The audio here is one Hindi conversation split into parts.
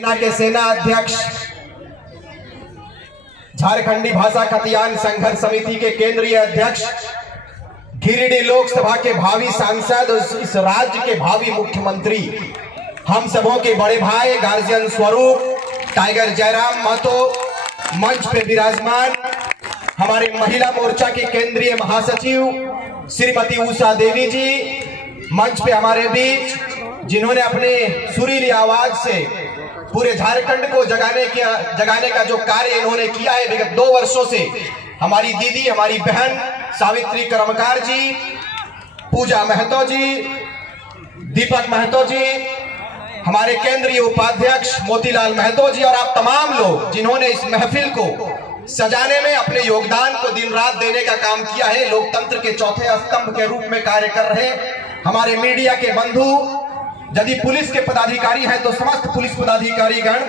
सेना के सेना अध्यक्ष, झारखंडी भाषा खतियान संघर्ष समिति के केंद्रीय अध्यक्ष, गिरिडीह लोकसभा के भावी सांसद और इस राज्य के भावी मुख्यमंत्री, हम सबों के बड़े भाई गार्जियन स्वरूप टाइगर जयराम महतो, मंच पे विराजमान हमारे महिला मोर्चा की केंद्रीय महासचिव श्रीमती उषा देवी जी, मंच पे हमारे बीच जिन्होंने अपने सुरीली आवाज से पूरे झारखंड को जगाने का जो कार्य इन्होंने किया है विगत 2 वर्षों से, हमारी दीदी, हमारी बहन सावित्री कर्मकार जी, पूजा महतो जी, दीपक महतो जी, हमारे केंद्रीय उपाध्यक्ष मोतीलाल महतो जी और आप तमाम लोग जिन्होंने इस महफिल को सजाने में अपने योगदान को दिन रात देने का काम किया है, लोकतंत्र के चौथे स्तंभ के रूप में कार्य कर रहे हमारे मीडिया के बंधु, यदि पुलिस के पदाधिकारी हैं तो समस्त पुलिस पदाधिकारी गण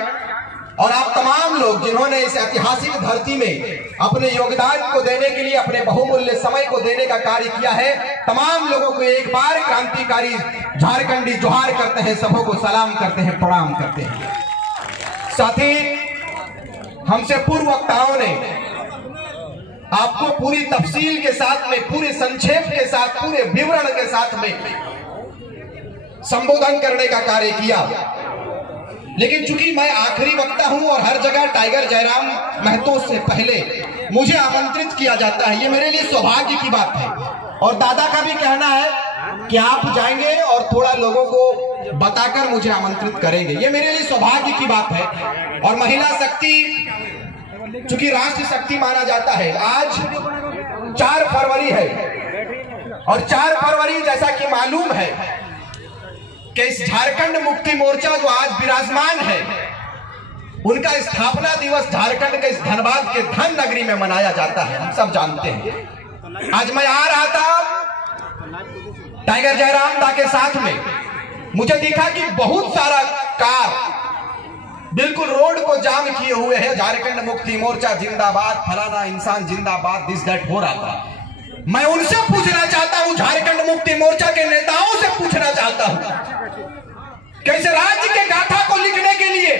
और आप तमाम लोग जिन्होंने इस ऐतिहासिक धरती में अपने योगदान को देने के लिए अपने बहुमूल्य समय को देने का कार्य किया है, तमाम लोगों को एक बार क्रांतिकारी झारखंडी जोहार करते हैं, सबों को सलाम करते हैं, प्रणाम करते हैं। साथ ही हमसे पूर्व वक्ताओं ने आपको पूरी तफसील के साथ में, पूरे संक्षेप के साथ, पूरे विवरण के साथ में संबोधन करने का कार्य किया, लेकिन चूंकि मैं आखिरी वक्ता हूं और हर जगह टाइगर जयराम महतो से पहले मुझे आमंत्रित किया जाता है, ये मेरे लिए सौभाग्य की बात है। और दादा का भी कहना है कि आप जाएंगे और थोड़ा लोगों को बताकर मुझे आमंत्रित करेंगे, ये मेरे लिए सौभाग्य की बात है। और महिला शक्ति चूंकि राष्ट्र शक्ति माना जाता है, आज 4 फरवरी है और 4 फरवरी जैसा कि मालूम है कि इस झारखंड मुक्ति मोर्चा जो आज विराजमान है, उनका स्थापना दिवस झारखंड के इस धनबाद के धन नगरी में मनाया जाता है, हम सब जानते हैं। आज मैं आ रहा था टाइगर जयराम दा के साथ में, मुझे दिखा कि बहुत सारा कार बिल्कुल रोड को जाम किए हुए है, झारखंड मुक्ति मोर्चा जिंदाबाद, फलाना इंसान जिंदाबाद, दिस दैट हो रहा था। मैं उनसे पूछना चाहता हूं, झारखंड मुक्ति मोर्चा के नेताओं से पूछना चाहता हूं कि इस राज्य के गाथा को लिखने के लिए,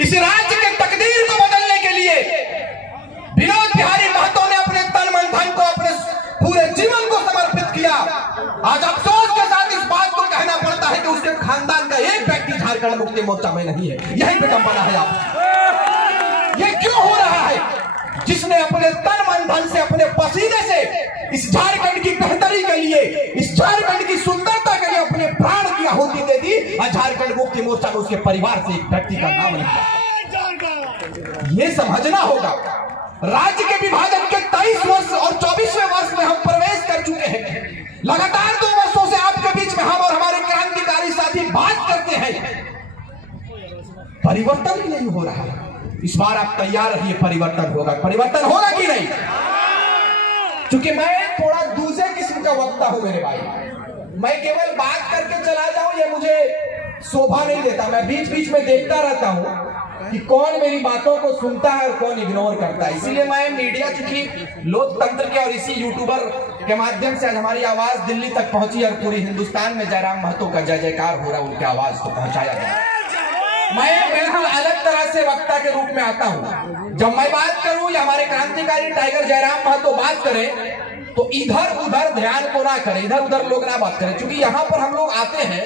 इस राज्य के तकदीर को बदलने के लिए विनोद बिहारी महतो ने अपने तन मन धन को, अपने पूरे जीवन को समर्पित किया। आज अफसोस के साथ इस बात को कहना पड़ता है कि उसके खानदान का एक व्यक्ति झारखंड मुक्ति मोर्चा में नहीं है। यही विडंबना है आप, ये क्यों हो रहा है? जिसने अपने तन मन धन से, अपने पसीने से इस झारखंड की बेहतरी के लिए, इस झारखंड की सुंदरता के लिए अपने प्राण की आहुति दे दी, और झारखंड मुक्ति मोर्चा में उसके परिवार से एक व्यक्ति का नाम नहीं। ये समझना होगा, राज्य के विभाजन के 23 वर्ष और 24वें वर्ष में हम प्रवेश कर चुके हैं। लगातार 2 वर्षों से आपके बीच में हम और हमारे क्रांतिकारी साथी बात करते हैं, परिवर्तन ही नहीं हो रहा है। इस बार आप तैयार रहिए, परिवर्तन होगा। परिवर्तन होगा कि नहीं? क्योंकि मैं थोड़ा दूसरे किस्म का वक्ता हूं मेरे भाई, मैं केवल बात करके चला जाऊं, ये मुझे शोभा नहीं देता। मैं बीच बीच में देखता रहता हूं कि कौन मेरी बातों को सुनता है और कौन इग्नोर करता है। इसीलिए मैं मीडिया, चूंकि लोकतंत्र के और इसी यूट्यूबर के माध्यम से आज हमारी आवाज दिल्ली तक पहुंची और पूरी हिंदुस्तान में जयराम महतो का जय जयकार हो रहा, उनकी आवाज को पहुंचाया गया। मैं बिल्कुल अलग तरह से वक्ता के रूप में आता हूं। जब मैं बात करूं या हमारे क्रांतिकारी टाइगर जयराम महतो बात करें तो इधर उधर ध्यान को ना करें, इधर उधर लोग ना बात करें, क्योंकि यहाँ पर हम लोग आते हैं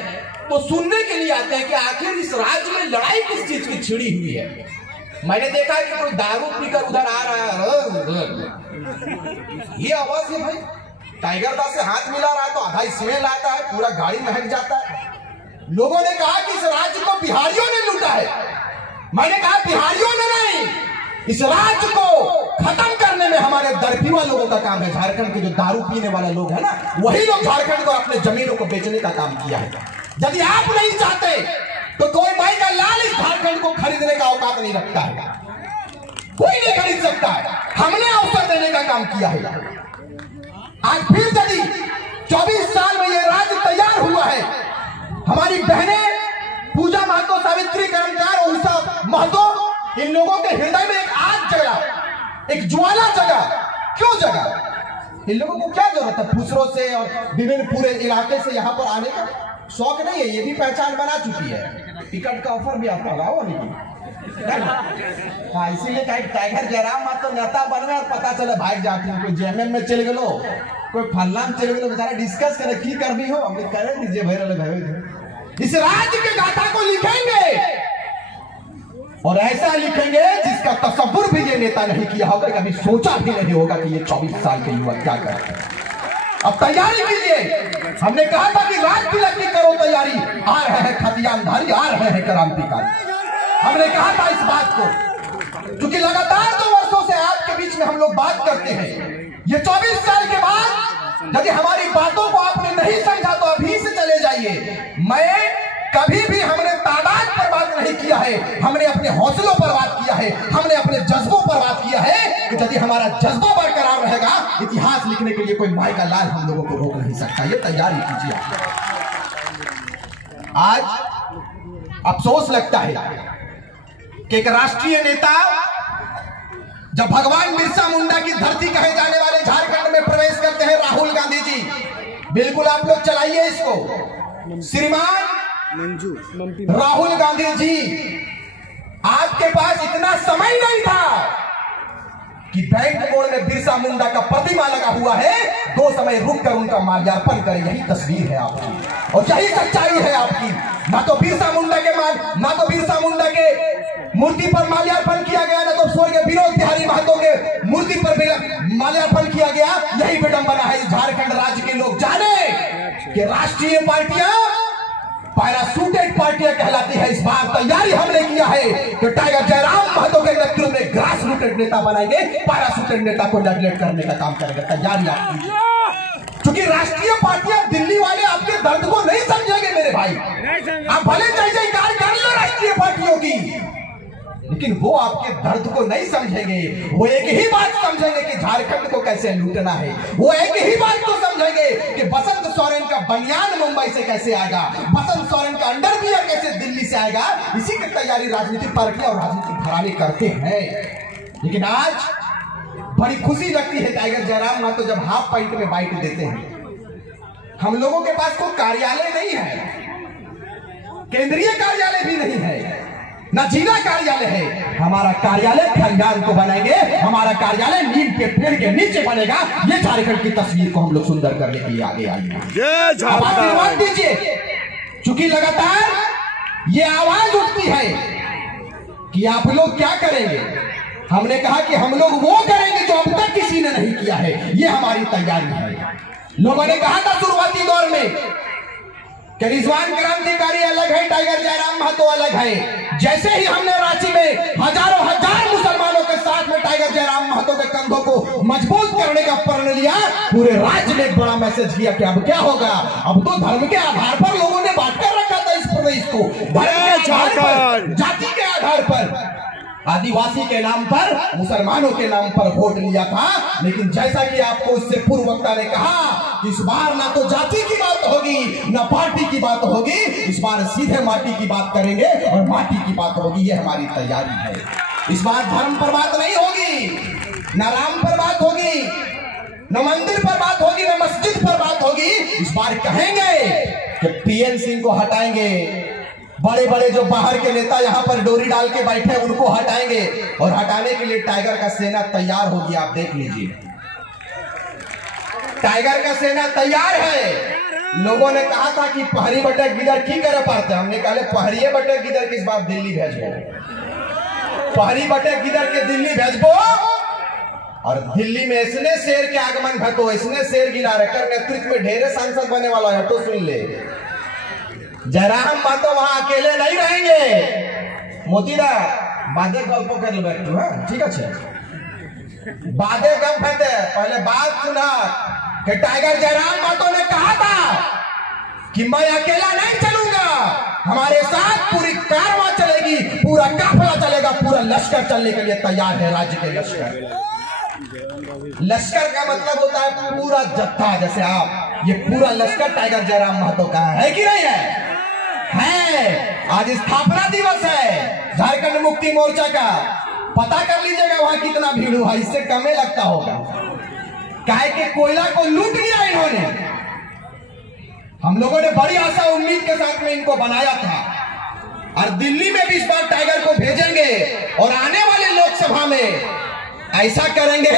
तो सुनने के लिए आते हैं कि आखिर इस राज्य में लड़ाई किस चीज की छिड़ी हुई है। मैंने देखा कि कोई दारू पीकर उधर आ रहा है, ये आवाज है भाई, टाइगर दा से हाथ मिला रहा है तो आधा स्मेल आता है, पूरा गाड़ी महक जाता है। लोगों ने कहा कि इस राज्य को बिहारियों ने लूटा है। मैंने कहा बिहारियों ने नहीं, इस राज्य को खत्म करने में हमारे दरपीवा लोगों का काम है। झारखंड के जो दारू पीने वाले लोग हैं ना, वही लोग झारखंड को अपने जमीनों को बेचने का काम किया है। यदि आप नहीं चाहते तो कोई भाई का लाल इस झारखंड को खरीदने का औकात नहीं रखता है, कोई नहीं खरीद सकता है। हमने अवसर देने का काम किया है। आज फिर यदि 24 साल में यह राज्य तैयार हुआ है, हमारी बहनें पूजा महतो, सावित्री कर्मकार और उषा महतो, इन लोगों के हृदय में एक आग जगा, एक ज्वाला जगा। क्यों जगा? इन लोगों को क्या जरूरत है फुसरों से और विभिन्न पूरे इलाके से यहाँ पर आने का? शौक नहीं है, ये भी पहचान बना चुकी है। टिकट का ऑफर भी आता होगा वो नहीं। हाँ, इसीलिए टाइगर जयराम महतो नेता बनवे और पता चले भाग जाती है, कोई जेएमएम में चल गलो, कोई फल्ला में चल गलो, बेचारा डिस्कस करे की करनी हो हमने करे दीजिए भाई। इस राज्य के गाथा को लिखेंगे और ऐसा लिखेंगे जिसका तसव्वुर भी ये नेता नहीं किया होगा, कभी सोचा भी नहीं होगा कि ये 24 साल के युवक क्या करते हैं। अब तैयारी कीजिए, हमने कहा था कि रात तिलक की करो तैयारी, आ रहे हैं खतियानधारी, आ रहे हैं क्रांतिकारी। हमने कहा था इस बात को, क्योंकि लगातार 2 वर्षों से आपके बीच में हम लोग बात करते हैं। ये 24 साल के बाद यदि हमारी बातों को आपने नहीं समझा तो अभी से चले जाइए। मैं कभी भी हमने तादाद पर बात नहीं किया है, हमने अपने हौसलों पर बात किया है, हमने अपने जज्बों पर बात किया है कि यदि हमारा जज्बा बरकरार रहेगा, इतिहास लिखने के लिए कोई माई का लाल हम लोगों को रोक नहीं सकता। ये तैयारी कीजिए। आज अफसोस लगता है कि एक राष्ट्रीय नेता जब भगवान बिरसा मुंडा की धरती कहे जाने वाले झारखंड में प्रवेश करते हैं, राहुल गांधी जी, बिल्कुल आप लोग चलाइए इसको। श्रीमान राहुल गांधी जी, आपके पास इतना समय नहीं था कि बैंक बोर्ड में बिरसा मुंडा का प्रतिमा लगा हुआ है, 2 समय रुककर उनका माल्यार्पण करें। यही तस्वीर है आपकी और यही सच्चाई है आपकी। ना तो बिरसा मुंडा के मूर्ति पर माल्यार्पण किया गया, ना तो स्वर्गीय विनोद बिहारी महतो के मूर्ति पर माल्यार्पण किया गया। यही विडंबना है झारखंड राज्य के लोग जाने कि राष्ट्रीय पार्टियां पैराशूटेड पार्टियां कहलाती है। इस बार तैयारी हमने किया है कि टाइगर जयराम महतो के नेतृत्व में ग्रास रूटेड नेता बनाएंगे, पैराशूटेड नेता को नेगलेक्ट करने का काम करेंगे। तैयारी आप कीजिए, क्योंकि राष्ट्रीय पार्टियां दिल्ली वाले आपके दर्द को नहीं समझेंगे मेरे भाई। आप भले जय कर लो राष्ट्रीय पार्टियों की, लेकिन वो आपके दर्द को नहीं समझेंगे। वो एक ही बात समझेंगे कि झारखंड को कैसे लूटना है। वो एक ही बात को समझेंगे कि बसंत सोरेन का बनियान मुंबई से कैसे आएगा, बसंत सोरेन का अंडरवियर कैसे दिल्ली से आएगा। इसी की तैयारी राजनीतिक पार्टियां और राजनीतिक घराने करते हैं। लेकिन आज बड़ी खुशी लगती है टाइगर जयराम महतो जब हाफ पैंट में बाइट देते हैं। हम लोगों के पास कोई कार्यालय नहीं है, केंद्रीय कार्यालय भी नहीं है, ना जिला कार्यालय है। हमारा कार्यालय खलिहान को बनाएंगे, हमारा कार्यालय नीम के पेड़ के नीचे बनेगा। ये झारखंड की तस्वीर को हम लोग सुंदर करने के लिए आगे आएंगे। आशीर्वाद दीजिए, क्योंकि लगातार ये आवाज उठती है कि आप लोग क्या करेंगे। हमने कहा कि हम लोग वो करेंगे जो अब तक किसी ने नहीं किया है। ये हमारी तैयारी है। लोगों ने कहा था शुरुआती दौर में कि रिजवान क्रांतिकारी अलग है, टाइगर जयराम महतो अलग है। जैसे ही हमने रांची में हजारों हजार मुसलमानों के साथ में टाइगर जयराम महतो के कंधों को मजबूत करने का प्रण लिया, पूरे राज्य में एक बड़ा मैसेज किया कि अब क्या होगा। अब तो धर्म के आधार पर लोगों ने बांट कर रखा था इस प्रदेश को, जाति के आधार पर, आदिवासी के नाम पर, मुसलमानों के नाम पर वोट लिया था। लेकिन जैसा कि आपको इससे पूर्व वक्ता ने कहा, इस बार ना तो जाति की बात होगी, ना पार्टी की बात होगी। इस बार सीधे माटी की बात करेंगे और माटी की बात होगी। ये हमारी तैयारी है। इस बार धर्म पर बात नहीं होगी, ना राम पर बात होगी, न मंदिर पर बात होगी, न मस्जिद पर बात होगी। इस बार कहेंगे कि पीएन सिंह को हटाएंगे, बड़े बड़े जो बाहर के नेता यहाँ पर डोरी डाल के बैठे उनको हटाएंगे, और हटाने के लिए टाइगर का सेना तैयार होगी। आप देख लीजिए, टाइगर का सेना तैयार है। लोगों ने कहा था कि पहरी बटक गिदर की करे पाते, हमने कहा पहरिये बटक गिदर किस बात दिल्ली भेजबो, पहरी बटक गिदर के दिल्ली भेजबो, और दिल्ली में इसने शेर के आगमन घटो, इसने शेर गिरा रखकर नेतृत्व में ढेरे सांसद बने वाला है। तो सुन ले, जयराम महतो वहां अकेले नहीं रहेंगे। मोतीदा बादे गल्प कर ले बैठू, हाँ ठीक है, बादे गप है। पहले बात सुना कि टाइगर जयराम महतो ने कहा था कि मैं अकेला नहीं चलूंगा, हमारे साथ पूरी कारवां चलेगी, पूरा काफिला चलेगा, पूरा लश्कर चलने के लिए तैयार है। राज्य के लश्कर, लश्कर का मतलब होता है पूरा जत्था। जैसे आप, ये पूरा लश्कर टाइगर जयराम महतो का है कि नहीं है? आज स्थापना दिवस है झारखंड मुक्ति मोर्चा का। पता कर लीजिएगा वहां कितना भीड़ हुआ, इससे कमे लगता होगा। काहे के कोयला को लूट लिया इन्होंने। हम लोगों ने बड़ी आशा उम्मीद के साथ में इनको बनाया था और दिल्ली में भी इस बार टाइगर को भेजेंगे और आने वाले लोकसभा में ऐसा करेंगे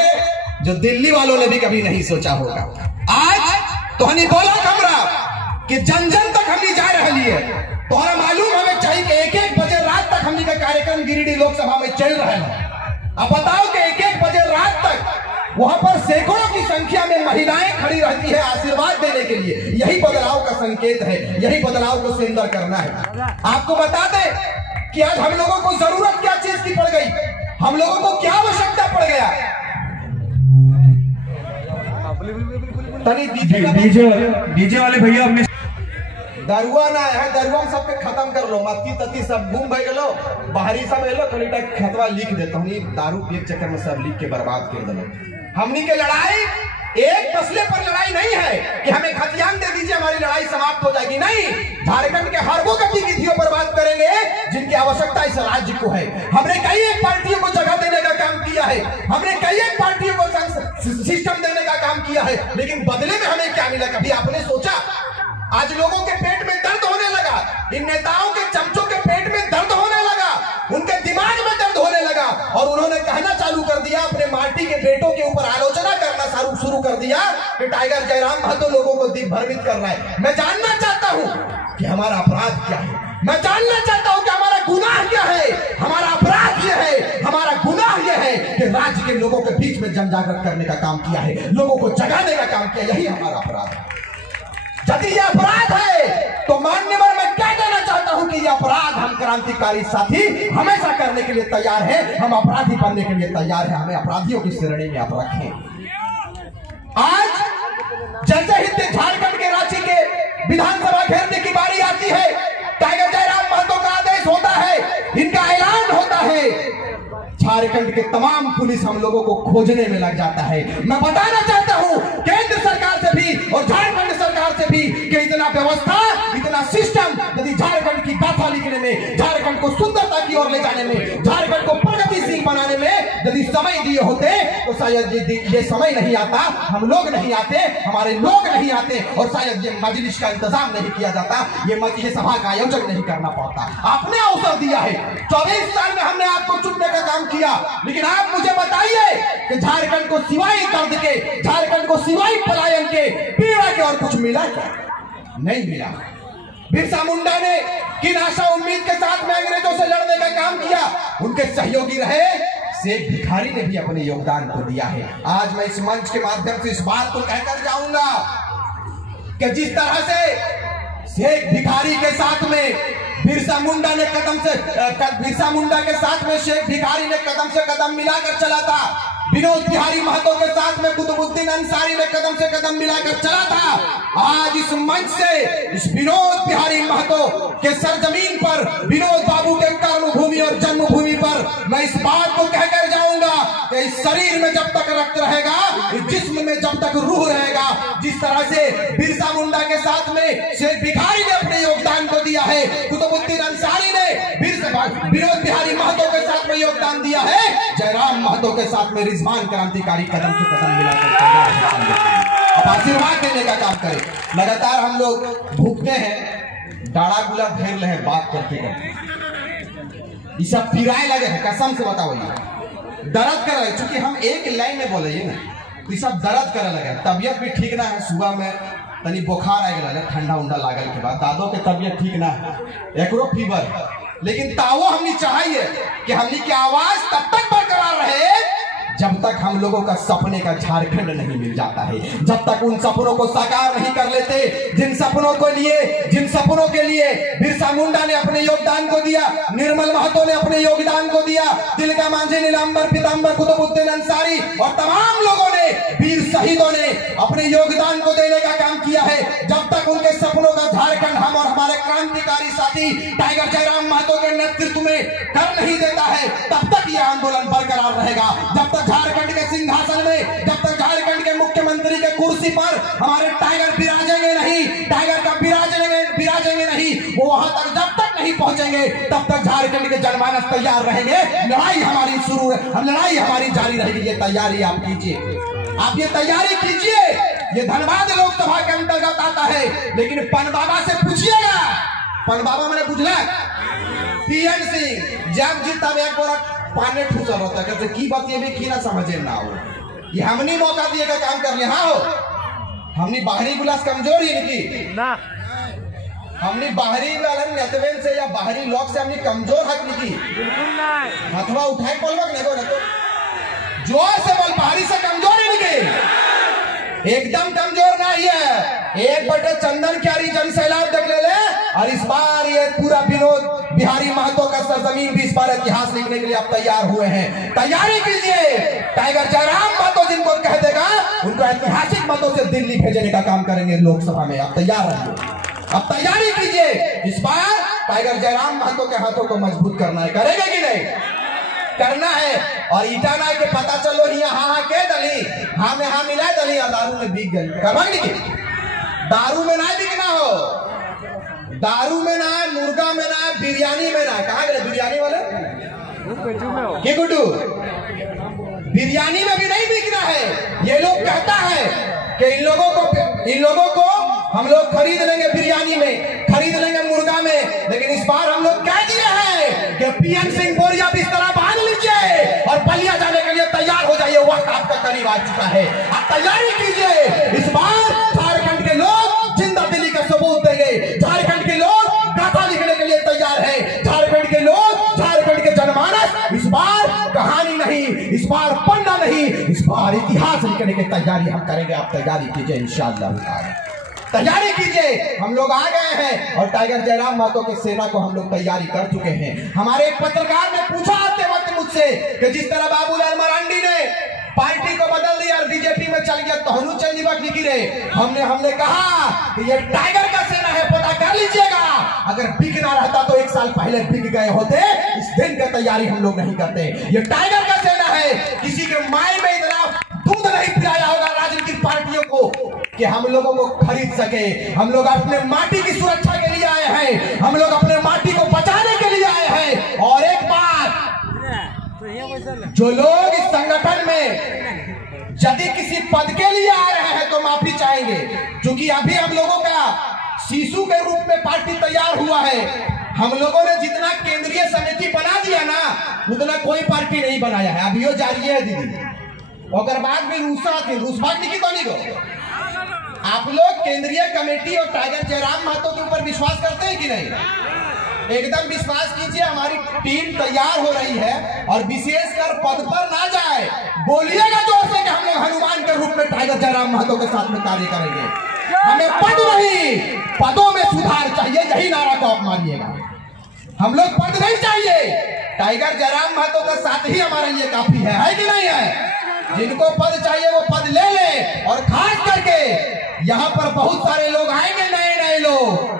जो दिल्ली वालों ने भी कभी नहीं सोचा होगा। आज तो हनी बोला कमरा कि जन जन तक हमनी जा रही है, तो हमें मालूम हमें चाहिए कि 1-1 बजे रात तक हमनी का कार्यक्रम गिरिडीह लोकसभा में चल रहा है। अब बताओ कि 1-1 बजे रात तक वहां पर सैकड़ों की संख्या में महिलाएं खड़ी रहती है आशीर्वाद देने के लिए। यही बदलाव का संकेत है, यही बदलाव को सुंदर करना है। आपको बता दें कि आज हम लोगों को जरूरत क्या चीज की पड़ गई, हम लोगों को क्या आवश्यकता पड़ गया। डीजे वाले भैया अपने दरुआ ना है, दरुआ में सबके खत्म कर लो, मत्ती तत्ती सब घूम भाई गलो, बाहरी सब एलो खली खतवा लिख देता हूँ, दारू पिए के चक्कर में सब लिख के बर्बाद कर दो। हमनी के लड़ाई एक मसले पर लड़ाई नहीं है कि हमें खतियान दे दीजिए हमारी लड़ाई समाप्त हो जाएगी, नहीं। झारखंड के हर वो गतिविधियों पर बात करेंगे जिनकी आवश्यकता इस राज्य को है। हमने कई एक पार्टियों को जगह देने का काम किया है, हमने कई एक पार्टियों को सिस्टम देने का काम किया है, लेकिन बदले में हमें क्या मिला? कभी आपने सोचा? आज लोगों के पेट में दर्द होने लगा, इन नेताओं के चमचों के पेट में दर्द होने लगा, उनके दिमाग में दर्द होने लगा और उन्होंने कहना चालू कर दिया, अपने माटी के बेटों के ऊपर आलोचना करना शुरू कर दिया कि टाइगर जयराम महतो लोगों को दिग्भ्रमित कर रहा है। मैं जानना चाहता हूं कि हमारा अपराध क्या है, मैं जानना चाहता हूं कि हमारा गुनाह क्या है। हमारा अपराध यह है, हमारा गुनाह यह है कि राज्य के लोगों के बीच में जन जागृत करने का काम किया है, लोगों को जगाने का काम किया, यही हमारा अपराध है। यदि यह अपराध है तो मान्यवर मैं क्या कहना चाहता हूं कि यह अपराध हम क्रांतिकारी साथी हमेशा करने के लिए तैयार है, हम अपराधी बनने के लिए तैयार है, हमें अपराधियों की श्रेणी में आप रखें। आज जैसे ही झारखंड के रांची के विधानसभा घेरने की बारी आती है, टाइगर जयराम महतो का आदेश होता है, इनका ऐलान होता है, झारखंड के तमाम पुलिस हम लोगों को खोजने में लग जाता है। मैं बताना चाहता हूं केंद्र सरकार से भी और झारखंड सरकार से भी कि इतना व्यवस्था, इतना सिस्टम यदि झारखंड की गाथा लिखने में, झारखंड को सुंदरता की ओर ले जाने में, झारखंड को प्रगतिशील बनाने में यदि समय दिए होते तो शायद ये समय नहीं आता, हम लोग नहीं आते, हमारे लोग नहीं आते और शायद ये मजलिस का इंतजाम नहीं किया जाता, ये सभा का आयोजन नहीं करना पड़ता। आपने अवसर दिया है, 24 साल में हमने आपको चुनने का काम किया, लेकिन आप मुझे बताइए कि झारखंड को सिवाय दर्द के, झारखंड को सिवाय पलायन के, पीड़ा के और कुछ मिला क्या? नहीं मिला। बिरसा मुंडा ने किन आशा उम्मीद के साथ में अंग्रेजों से लड़ने का काम किया, उनके सहयोगी रहे शेख भिखारी ने भी अपने योगदान को दिया है। आज मैं इस मंच के माध्यम से इस बात को कहकर जाऊंगा कि जिस तरह से शेख भिखारी के साथ में बिरसा मुंडा ने बिरसा मुंडा के साथ में शेख भिखारी ने कदम से कदम मिलाकर चला था, विनोद बिहारी महतो के साथ में कुतुबुद्दीन अंसारी ने कदम से कदम मिलाकर चला था, आज इस मंच से इस विनोद बिहारी महतो के सरजमीन पर, विनोद बाबू के कर्मभूमि और जन्मभूमि पर मैं इस बात को कहकर जाऊंगा कि इस शरीर में जब तक रक्त रहेगा, इस जिस्म में जब तक रूह रहेगा, जिस तरह से बिरसा मुंडा के साथ में शेख भिखारी ने अपने योगदान को दिया है, कुतुबुद्दीन अंसारी ने विनोद बिहारी महतो के साथ में योगदान दिया है, जयराम महतो के साथ में रिजवान क्रांतिकारी कदम से कदम मिलाकर अब आशीर्वाद देने का काम करें। लगातार हम लोग भूखते हैं, डाड़ा गुला घेर रहे हैं, बात करते हैं, ये सब पिराए लगे हैं, कसम से बताओ, ये दर्द कर रहे, चूंकि हम एक लाइन में बोले ना, तो ये सब दर्द करे लगे, तबियत भी ठीक ना है, सुबह में तनी बुखार आ गया, ठंडा उंडा लागल के बाद दादो के तबियत ठीक ना है, एकरो फीवर, लेकिन तावो हमने चाहिए कि हमने की आवाज तब तक बरकरार रहे जब तक हम लोगों का सपने का झारखंड नहीं मिल जाता है, जब तक उन सपनों को साकार नहीं कर लेते जिन सपनों के लिए बिरसा मुंडा ने अपने योगदान को दिया, निर्मल महतो ने अपने योगदान को दिया, तिलका मांझी, नीलांबर पीतांबर, कुतुबुद्दीन अंसारी और तमाम लोगों ने, वीर शहीदों ने अपने योगदान को देने का काम किया है। जब तक उनके सपनों का झारखंड हम और हमारे क्रांतिकारी साथी टाइगर जयराम महतो के नेतृत्व में कर नहीं देता है, तब तक यह आंदोलन बरकरार रहेगा। जब तक झारखंड के सिंहासन में, जब तक झारखंड के मुख्यमंत्री के कुर्सी पर हमारे टाइगर विराजेंगे नहीं, टाइगर का विराजेंगे नहीं, वो वहां तक जब तक नहीं पहुंचेंगे तब तक झारखंड के जनमानस तैयार रहेंगे, लड़ाई हमारी शुरू है, लड़ाई हमारी जारी रहेगी। ये तैयारी आप कीजिए, आप ये तैयारी कीजिए। ये धनबाद लोकसभा के अंतर्गत आता है, लेकिन पन बाबा से पूछिएगा, पन बाबा मैंने बुझला पीएन सिंह जब जीता में एक बार पाने ठूसल होता कहते की बात ये भी की ना समझे ना हो, ये हमने मौका दिए का काम कर ले। हाँ हो हमने बाहरी गुलास कमजोर ही इनकी ना, हमने बाहरी वाला नेतवेन से या बाहरी लोग से हमने कमजोर हक नहीं की, हथवा उठाए बोलवा नहीं को ना तो जोर से बोल, बाहरी से कमजोर ही नहीं एकदम कमजोर नहीं है। एक बटे चंदन क्यारी जन सैलाब देख ले और इस बार ये पूरा विनोद बिहारी महतो का सरजमीन भी इस बार इतिहास लिखने के लिए आप तैयार हुए हैं। तैयारी कीजिए, टाइगर जयराम महतो जिनको कह देगा उनको ऐतिहासिक मतों से दिल्ली भेजने का काम करेंगे लोकसभा में। आप तैयार रहिए, अब तैयारी कीजिए। इस बार टाइगर जयराम महतो के हाथों को मजबूत करना है, करेंगे कि नहीं? करना है। और ईटाना के पता चलो हाँ के दली हाँ में हाँ मिला दली और दारू में बिक गई। दारू में ना बिकना हो, दारू में ना, मुर्गा में ना, बिरयानी में ना। कहाँ गए बिरयानी वाले? ये गुड्डू बिरयानी में भी नहीं बिकना है। ये लोग कहता है कि इन लोगों को हम लोग खरीद लेंगे बिरयानी में, खरीद लेंगे मुर्गा में, लेकिन इस बार हम लोग कह दिए हैं कि पीएन सिंह बोरिया बिस्तर बांध लीजिए और बलिया जाने के लिए तैयार हो जाइए। वक्त आपका करीब आ चुका है, आप तैयारी कीजिए। इस बार झारखंड के लोग जिंदा दिली का सबूत देंगे। झारखंड के लोग गाथा लिखने के लिए तैयार है। झारखंड के लोग, झारखंड के जनमानस इस बार कहानी नहीं, इस बार पन्ना नहीं, इस बार इतिहास लिखने की तैयारी हम करेंगे। आप तैयारी कीजिए, इंशाअल्लाह तैयारी कीजिए। हम लोग आ गए हैं और टाइगर जयराम महतो की सेना को हम लोग तैयारी कर चुके हैं। हमारे एक पत्रकार ने पूछा आते वक्त मुझसे कि जिस तरह बाबूलाल मरांडी ने पार्टी को बदल दिया और बीजेपी में चल गया, तहनु चल गिरे। हमने कहा कि ये टाइगर का सेना है, पता कर लीजिएगा। अगर बिक ना रहता तो 1 साल पहले बिक गए होते। इस दिन की तैयारी हम लोग नहीं करते। ये टाइगर का सेना है। किसी के माई में इतना दूध नहीं पिलाया होगा राजनीतिक पार्टियों को कि हम लोगों को खरीद सके। हम लोग अपने माटी की सुरक्षा के लिए आए हैं, हम लोग अपने माटी को बचाने के लिए आए हैं। और एक बात, जो लोग इस संगठन में यदि किसी पद के लिए आ रहे हैं तो माफी चाहेंगे, क्योंकि अभी हम लोगों का शिशु के रूप में पार्टी तैयार हुआ है। हम लोगों ने जितना केंद्रीय समिति बना दिया ना, उतना कोई पार्टी नहीं बनाया है। अभी वो जारी है दीदी, और बाद में रूसबाग लिखी तो नहीं को। आप लोग केंद्रीय कमेटी और टाइगर जयराम महतो के ऊपर विश्वास करते हैं कि नहीं? एकदम विश्वास कीजिए। हमारी टीम तैयार हो रही है और विशेषकर पद पर ना जाए, बोलिएगा जोर से कि हम लोग हनुमान के रूप में टाइगर जयराम महतो के साथ में कार्य करेंगे। हमें पद नहीं, पदों में सुधार चाहिए, यही नारा को आप मानिएगा। हम लोग पद नहीं चाहिए, टाइगर जयराम महतो का साथ ही हमारे लिए काफी है कि नहीं है? जिनको पद चाहिए वो पद ले ले। और खास करके यहाँ पर बहुत सारे लोग आएंगे, नए लोग,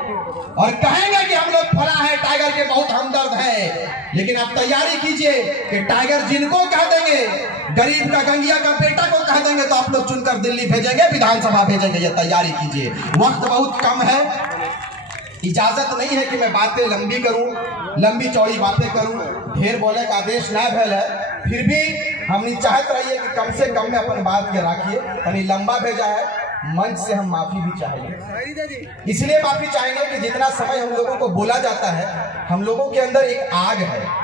और कहेंगे कि हम लोग फला है, टाइगर के बहुत हमदर्द है। लेकिन आप तैयारी कीजिए कि टाइगर जिनको कह देंगे, गरीब का गंगिया का बेटा को कह देंगे तो आप लोग चुनकर दिल्ली भेजेंगे, विधानसभा भेजेंगे। ये तैयारी कीजिए। वक्त बहुत कम है, इजाजत नहीं है कि मैं बातें लंबी करूं, लंबी चौड़ी बातें करूं, ढेर बोले का आदेश ना भेल है। फिर भी हमने चाहत रही है कि कम से कम में अपन बात के रखिए। यानी लंबा भेजा है, मंच से हम माफी भी चाहेंगे। इसलिए माफी चाहेंगे कि जितना समय हम लोगों को बोला जाता है, हम लोगों के अंदर एक आग है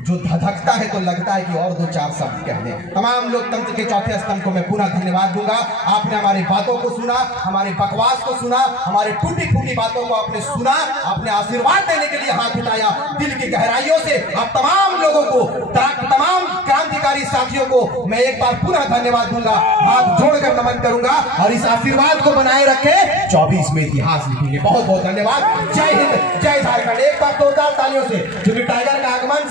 जो धधकता है, तो लगता है कि और 2-4 शब्द कह दें। तमाम लोकतंत्र के चौथे स्तंभ को मैं पुनः धन्यवाद दूंगा। आपने हमारी बातों को सुना, हमारे बकवास को सुना, हमारे टूटी फूटी बातों को आपने सुना, आपने आशीर्वाद देने के लिए हाथ उठाया दिल की गहराइयों से। आप तमाम लोगों को, तमाम क्रांतिकारी साथियों को मैं एक बार पुनः धन्यवाद दूंगा, हाथ जोड़कर नमन करूंगा और इस आशीर्वाद को बनाए रखे। 24 में इतिहास लिखेंगे। बहुत बहुत धन्यवाद। जय हिंद, जय झारखंड। एक बार 2-4 तालियों से, क्योंकि टाइगर का आगमन से